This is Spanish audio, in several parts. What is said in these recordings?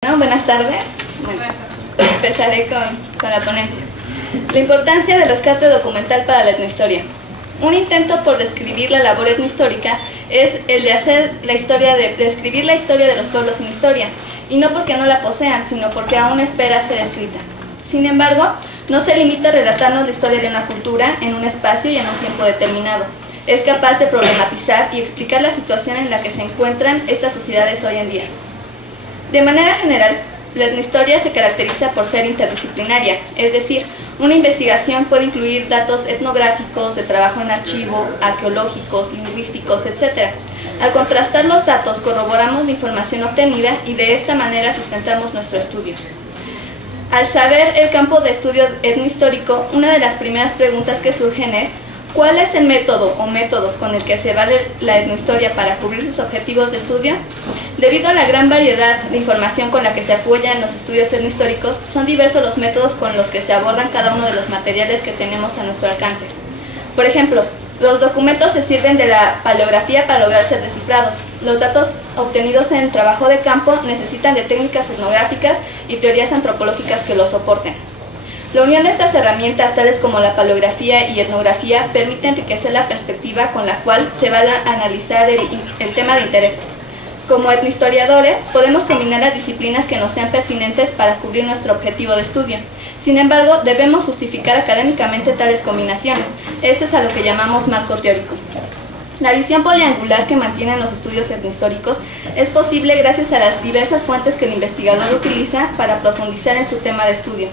Buenas tardes. Bueno, empezaré con la ponencia. La importancia del rescate documental para la etnohistoria. Un intento por describir la labor etnohistórica es el de hacer describir la historia de los pueblos sin historia, y no porque no la posean, sino porque aún espera ser escrita. Sin embargo, no se limita a relatarnos la historia de una cultura en un espacio y en un tiempo determinado. Es capaz de problematizar y explicar la situación en la que se encuentran estas sociedades hoy en día. De manera general, la etnohistoria se caracteriza por ser interdisciplinaria, es decir, una investigación puede incluir datos etnográficos, de trabajo en archivo, arqueológicos, lingüísticos, etc. Al contrastar los datos, corroboramos la información obtenida y de esta manera sustentamos nuestro estudio. Al saber el campo de estudio etnohistórico, una de las primeras preguntas que surgen es ¿cuál es el método o métodos con el que se vale la etnohistoria para cubrir sus objetivos de estudio? Debido a la gran variedad de información con la que se apoyan los estudios etnohistóricos, son diversos los métodos con los que se abordan cada uno de los materiales que tenemos a nuestro alcance. Por ejemplo, los documentos se sirven de la paleografía para lograr ser descifrados. Los datos obtenidos en trabajo de campo necesitan de técnicas etnográficas y teorías antropológicas que los soporten. La unión de estas herramientas, tales como la paleografía y etnografía, permite enriquecer la perspectiva con la cual se va a analizar el tema de interés. Como etnohistoriadores, podemos combinar las disciplinas que nos sean pertinentes para cubrir nuestro objetivo de estudio. Sin embargo, debemos justificar académicamente tales combinaciones. Eso es a lo que llamamos marco teórico. La visión poliangular que mantienen los estudios etnohistóricos es posible gracias a las diversas fuentes que el investigador utiliza para profundizar en su tema de estudio,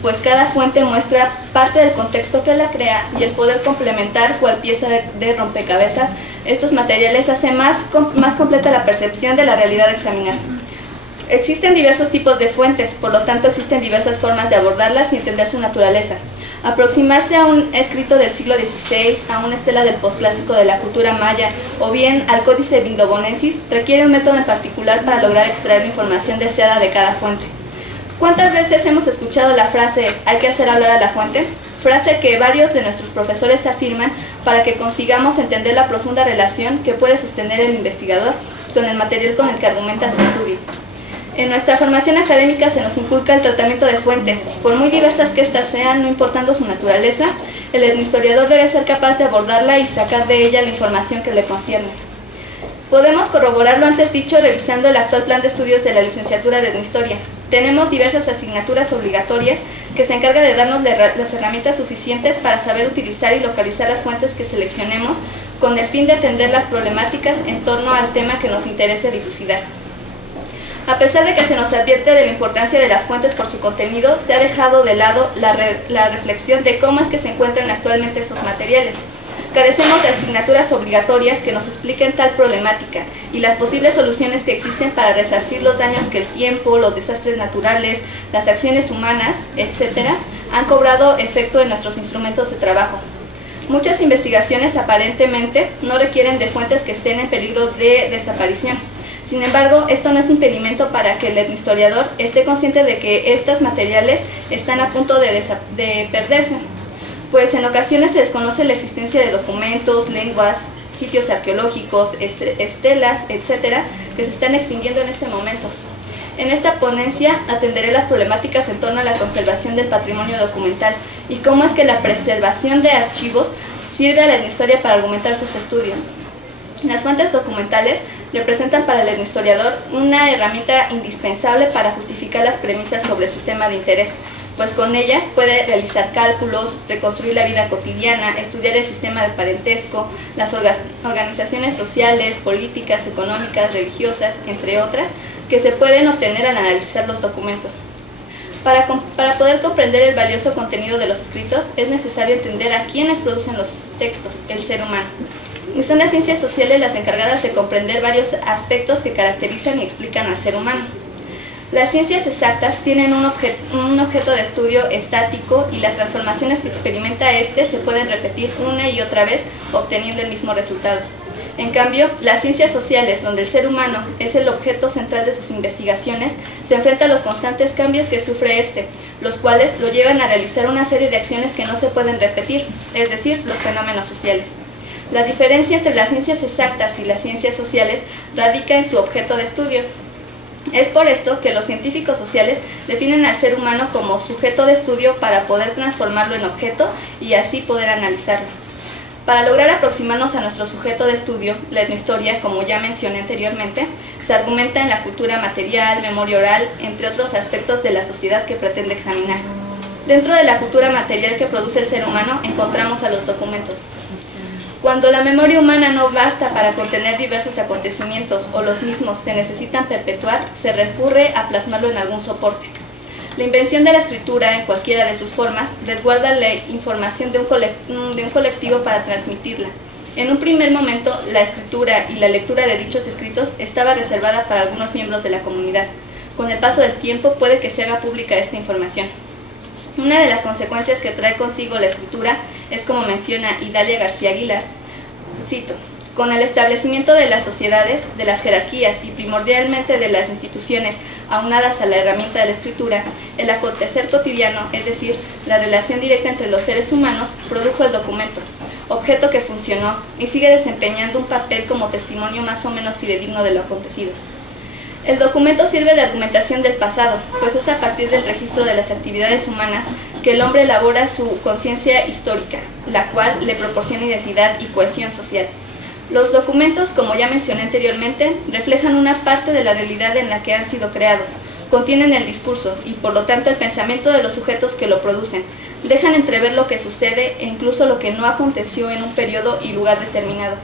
pues cada fuente muestra parte del contexto que la crea y el poder complementar cual pieza de rompecabezas estos materiales hace más completa la percepción de la realidad a examinar. Existen diversos tipos de fuentes, por lo tanto existen diversas formas de abordarlas y entender su naturaleza. Aproximarse a un escrito del siglo XVI, a una estela del posclásico de la cultura maya o bien al Códice Vindobonensis requiere un método en particular para lograr extraer la información deseada de cada fuente. ¿Cuántas veces hemos escuchado la frase «hay que hacer hablar a la fuente»? Frase que varios de nuestros profesores afirman para que consigamos entender la profunda relación que puede sostener el investigador con el material con el que argumenta su estudio. En nuestra formación académica se nos inculca el tratamiento de fuentes. Por muy diversas que éstas sean, no importando su naturaleza, el etnohistoriador debe ser capaz de abordarla y sacar de ella la información que le concierne. Podemos corroborar lo antes dicho revisando el actual plan de estudios de la licenciatura de etnohistoria. Tenemos diversas asignaturas obligatorias que se encargan de darnos las herramientas suficientes para saber utilizar y localizar las fuentes que seleccionemos con el fin de atender las problemáticas en torno al tema que nos interese dilucidar. A pesar de que se nos advierte de la importancia de las fuentes por su contenido, se ha dejado de lado la reflexión de cómo es que se encuentran actualmente esos materiales. Carecemos de asignaturas obligatorias que nos expliquen tal problemática y las posibles soluciones que existen para resarcir los daños que el tiempo, los desastres naturales, las acciones humanas, etc., han cobrado efecto en nuestros instrumentos de trabajo. Muchas investigaciones aparentemente no requieren de fuentes que estén en peligro de desaparición. Sin embargo, esto no es impedimento para que el etnohistoriador esté consciente de que estos materiales están a punto de perderse, pues en ocasiones se desconoce la existencia de documentos, lenguas, sitios arqueológicos, estelas, etc., que se están extinguiendo en este momento. En esta ponencia atenderé las problemáticas en torno a la conservación del patrimonio documental y cómo es que la preservación de archivos sirve a la etnohistoria para argumentar sus estudios. Las fuentes documentales representan para el etnohistoriador una herramienta indispensable para justificar las premisas sobre su tema de interés, pues con ellas puede realizar cálculos, reconstruir la vida cotidiana, estudiar el sistema de parentesco, las organizaciones sociales, políticas, económicas, religiosas, entre otras, que se pueden obtener al analizar los documentos. Para poder comprender el valioso contenido de los escritos, es necesario entender a quienes producen los textos, el ser humano. Y son las ciencias sociales las encargadas de comprender varios aspectos que caracterizan y explican al ser humano. Las ciencias exactas tienen un objeto de estudio estático y las transformaciones que experimenta éste se pueden repetir una y otra vez obteniendo el mismo resultado. En cambio, las ciencias sociales, donde el ser humano es el objeto central de sus investigaciones, se enfrenta a los constantes cambios que sufre éste, los cuales lo llevan a realizar una serie de acciones que no se pueden repetir, es decir, los fenómenos sociales. La diferencia entre las ciencias exactas y las ciencias sociales radica en su objeto de estudio. Es por esto que los científicos sociales definen al ser humano como sujeto de estudio para poder transformarlo en objeto y así poder analizarlo. Para lograr aproximarnos a nuestro sujeto de estudio, la etnohistoria, como ya mencioné anteriormente, se argumenta en la cultura material, memoria oral, entre otros aspectos de la sociedad que pretende examinar. Dentro de la cultura material que produce el ser humano encontramos a los documentos. Cuando la memoria humana no basta para contener diversos acontecimientos o los mismos se necesitan perpetuar, se recurre a plasmarlo en algún soporte. La invención de la escritura, en cualquiera de sus formas, resguarda la información de un colectivo para transmitirla. En un primer momento, la escritura y la lectura de dichos escritos estaba reservada para algunos miembros de la comunidad. Con el paso del tiempo puede que se haga pública esta información. Una de las consecuencias que trae consigo la escritura es, como menciona Idalia García Aguilar, cito: con el establecimiento de las sociedades, de las jerarquías y primordialmente de las instituciones aunadas a la herramienta de la escritura, el acontecer cotidiano, es decir, la relación directa entre los seres humanos, produjo el documento, objeto que funcionó y sigue desempeñando un papel como testimonio más o menos fidedigno de lo acontecido. El documento sirve de argumentación del pasado, pues es a partir del registro de las actividades humanas que el hombre elabora su conciencia histórica, la cual le proporciona identidad y cohesión social. Los documentos, como ya mencioné anteriormente, reflejan una parte de la realidad en la que han sido creados, contienen el discurso y por lo tanto el pensamiento de los sujetos que lo producen, dejan entrever lo que sucede e incluso lo que no aconteció en un periodo y lugar determinado.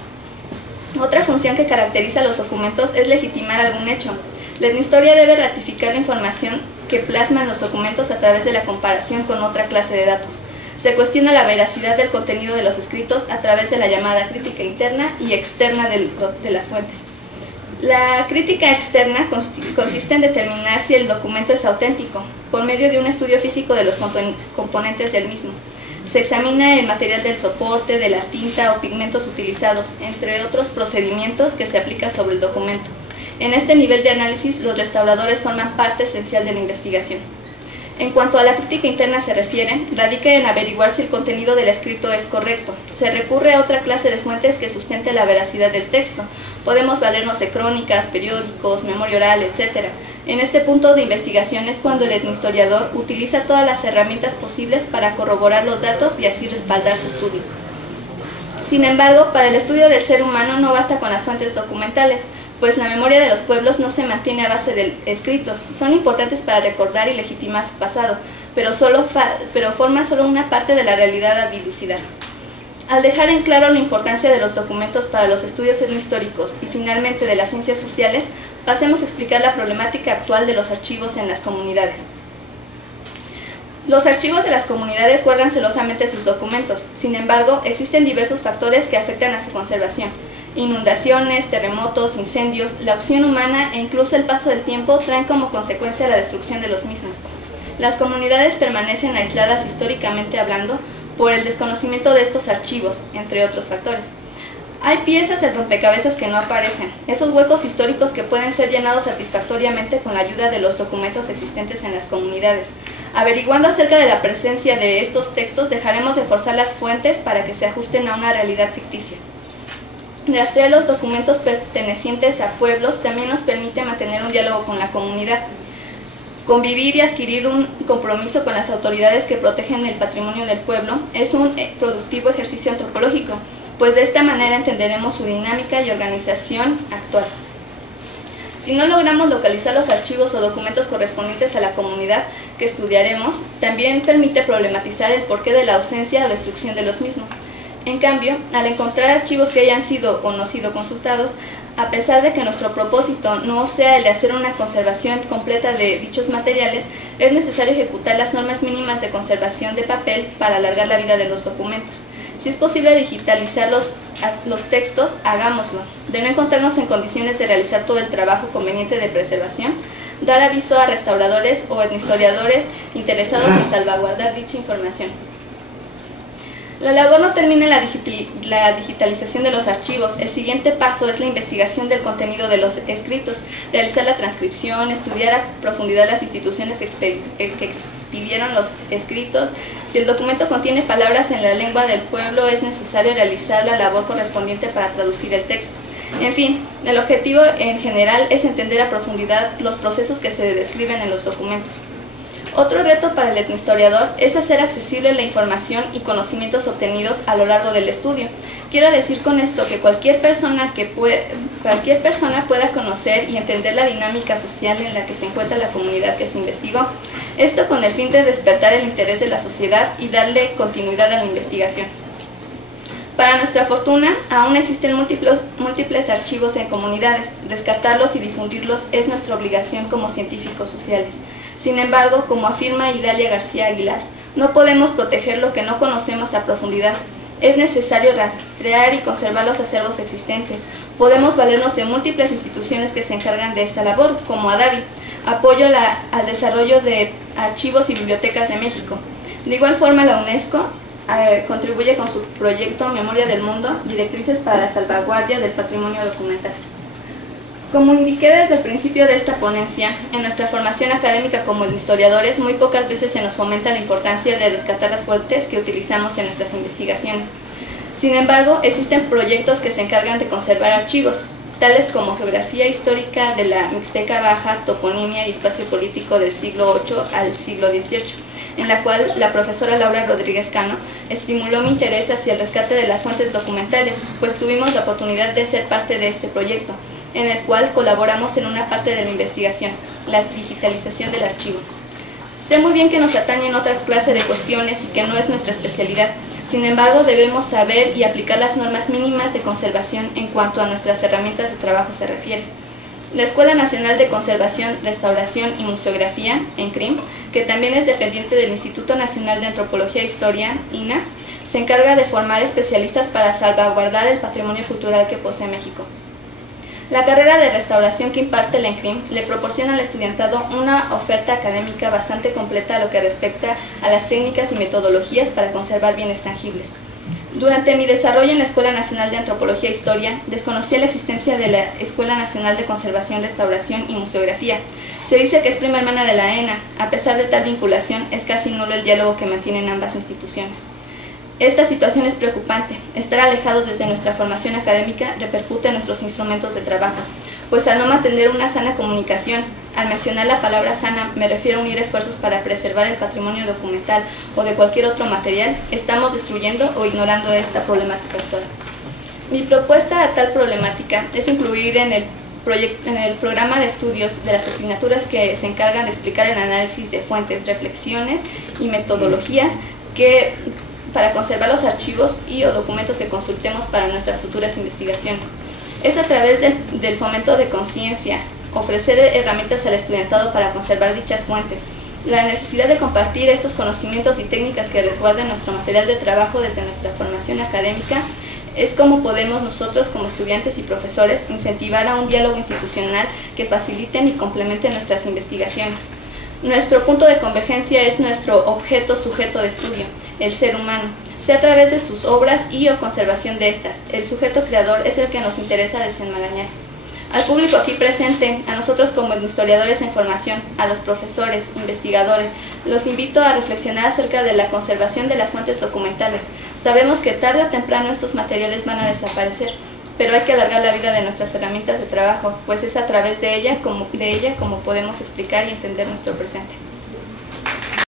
Otra función que caracteriza a los documentos es legitimar algún hecho. La etnohistoria debe ratificar la información que plasman los documentos a través de la comparación con otra clase de datos. Se cuestiona la veracidad del contenido de los escritos a través de la llamada crítica interna y externa de las fuentes. La crítica externa consiste en determinar si el documento es auténtico, por medio de un estudio físico de los componentes del mismo. Se examina el material del soporte, de la tinta o pigmentos utilizados, entre otros procedimientos que se aplican sobre el documento. En este nivel de análisis, los restauradores forman parte esencial de la investigación. En cuanto a la crítica interna se refiere, radica en averiguar si el contenido del escrito es correcto. Se recurre a otra clase de fuentes que sustente la veracidad del texto. Podemos valernos de crónicas, periódicos, memoria oral, etc. En este punto de investigación es cuando el etnohistoriador utiliza todas las herramientas posibles para corroborar los datos y así respaldar su estudio. Sin embargo, para el estudio del ser humano no basta con las fuentes documentales, pues la memoria de los pueblos no se mantiene a base de escritos. Son importantes para recordar y legitimar su pasado, pero forman solo una parte de la realidad a dilucidar. Al dejar en claro la importancia de los documentos para los estudios etnohistóricos y finalmente de las ciencias sociales, pasemos a explicar la problemática actual de los archivos en las comunidades. Los archivos de las comunidades guardan celosamente sus documentos, sin embargo, existen diversos factores que afectan a su conservación. Inundaciones, terremotos, incendios, la acción humana e incluso el paso del tiempo traen como consecuencia la destrucción de los mismos. Las comunidades permanecen aisladas históricamente hablando por el desconocimiento de estos archivos, entre otros factores. Hay piezas del rompecabezas que no aparecen, esos huecos históricos que pueden ser llenados satisfactoriamente con la ayuda de los documentos existentes en las comunidades. Averiguando acerca de la presencia de estos textos, dejaremos de forzar las fuentes para que se ajusten a una realidad ficticia. Rastrear los documentos pertenecientes a pueblos también nos permite mantener un diálogo con la comunidad, convivir y adquirir un compromiso con las autoridades que protegen el patrimonio del pueblo es un productivo ejercicio antropológico, pues de esta manera entenderemos su dinámica y organización actual. Si no logramos localizar los archivos o documentos correspondientes a la comunidad que estudiaremos, también permite problematizar el porqué de la ausencia o destrucción de los mismos. En cambio, al encontrar archivos que hayan sido o no sido consultados, a pesar de que nuestro propósito no sea el de hacer una conservación completa de dichos materiales, es necesario ejecutar las normas mínimas de conservación de papel para alargar la vida de los documentos. Si es posible digitalizar los textos, hagámoslo. De no encontrarnos en condiciones de realizar todo el trabajo conveniente de preservación, dar aviso a restauradores o etnohistoriadores interesados en salvaguardar dicha información. La labor no termina en la digitalización de los archivos. El siguiente paso es la investigación del contenido de los escritos, realizar la transcripción, estudiar a profundidad las instituciones que expidieron los escritos. Si el documento contiene palabras en la lengua del pueblo, es necesario realizar la labor correspondiente para traducir el texto. En fin, el objetivo en general es entender a profundidad los procesos que se describen en los documentos. Otro reto para el etnohistoriador es hacer accesible la información y conocimientos obtenidos a lo largo del estudio. Quiero decir con esto que cualquier persona pueda conocer y entender la dinámica social en la que se encuentra la comunidad que se investigó. Esto con el fin de despertar el interés de la sociedad y darle continuidad a la investigación. Para nuestra fortuna, aún existen múltiples archivos en comunidades. Rescatarlos y difundirlos es nuestra obligación como científicos sociales. Sin embargo, como afirma Idalia García Aguilar, no podemos proteger lo que no conocemos a profundidad. Es necesario rastrear y conservar los acervos existentes. Podemos valernos de múltiples instituciones que se encargan de esta labor, como ADAVI, Apoyo al Desarrollo de Archivos y Bibliotecas de México. De igual forma, la UNESCO contribuye con su proyecto Memoria del Mundo, Directrices para la Salvaguardia del Patrimonio Documental. Como indiqué desde el principio de esta ponencia, en nuestra formación académica como historiadores, muy pocas veces se nos fomenta la importancia de rescatar las fuentes que utilizamos en nuestras investigaciones. Sin embargo, existen proyectos que se encargan de conservar archivos, tales como Geografía Histórica de la Mixteca Baja, Toponimia y Espacio Político del siglo VIII al siglo XVIII, en la cual la profesora Laura Rodríguez Cano estimuló mi interés hacia el rescate de las fuentes documentales, pues tuvimos la oportunidad de ser parte de este proyecto, en el cual colaboramos en una parte de la investigación, la digitalización del archivo. Sé muy bien que nos atañen otras clases de cuestiones y que no es nuestra especialidad. Sin embargo, debemos saber y aplicar las normas mínimas de conservación en cuanto a nuestras herramientas de trabajo se refiere. La Escuela Nacional de Conservación, Restauración y Museografía, ENCRIM, que también es dependiente del Instituto Nacional de Antropología e Historia, INAH, se encarga de formar especialistas para salvaguardar el patrimonio cultural que posee México. La carrera de restauración que imparte la ENCRIM le proporciona al estudiantado una oferta académica bastante completa a lo que respecta a las técnicas y metodologías para conservar bienes tangibles. Durante mi desarrollo en la Escuela Nacional de Antropología e Historia, desconocía la existencia de la Escuela Nacional de Conservación, Restauración y Museografía. Se dice que es prima hermana de la ENA. A pesar de tal vinculación, es casi nulo el diálogo que mantienen ambas instituciones. Esta situación es preocupante. Estar alejados desde nuestra formación académica repercute en nuestros instrumentos de trabajo, pues al no mantener una sana comunicación, al mencionar la palabra sana me refiero a unir esfuerzos para preservar el patrimonio documental o de cualquier otro material, estamos destruyendo o ignorando esta problemática actual. Mi propuesta a tal problemática es incluir en el programa de estudios de las asignaturas que se encargan de explicar el análisis de fuentes, reflexiones y metodologías para conservar los archivos o documentos que consultemos para nuestras futuras investigaciones. Es a través del fomento de conciencia, ofrecer herramientas al estudiantado para conservar dichas fuentes, la necesidad de compartir estos conocimientos y técnicas que resguarden nuestro material de trabajo desde nuestra formación académica, es como podemos nosotros como estudiantes y profesores incentivar a un diálogo institucional que faciliten y complementen nuestras investigaciones. Nuestro punto de convergencia es nuestro objeto sujeto de estudio, el ser humano, sea a través de sus obras o conservación de estas. El sujeto creador es el que nos interesa desenmarañar. Al público aquí presente, a nosotros como historiadores en formación, a los profesores, investigadores, los invito a reflexionar acerca de la conservación de las fuentes documentales. Sabemos que tarde o temprano estos materiales van a desaparecer, pero hay que alargar la vida de nuestras herramientas de trabajo, pues es a través de ella como podemos explicar y entender nuestro presente.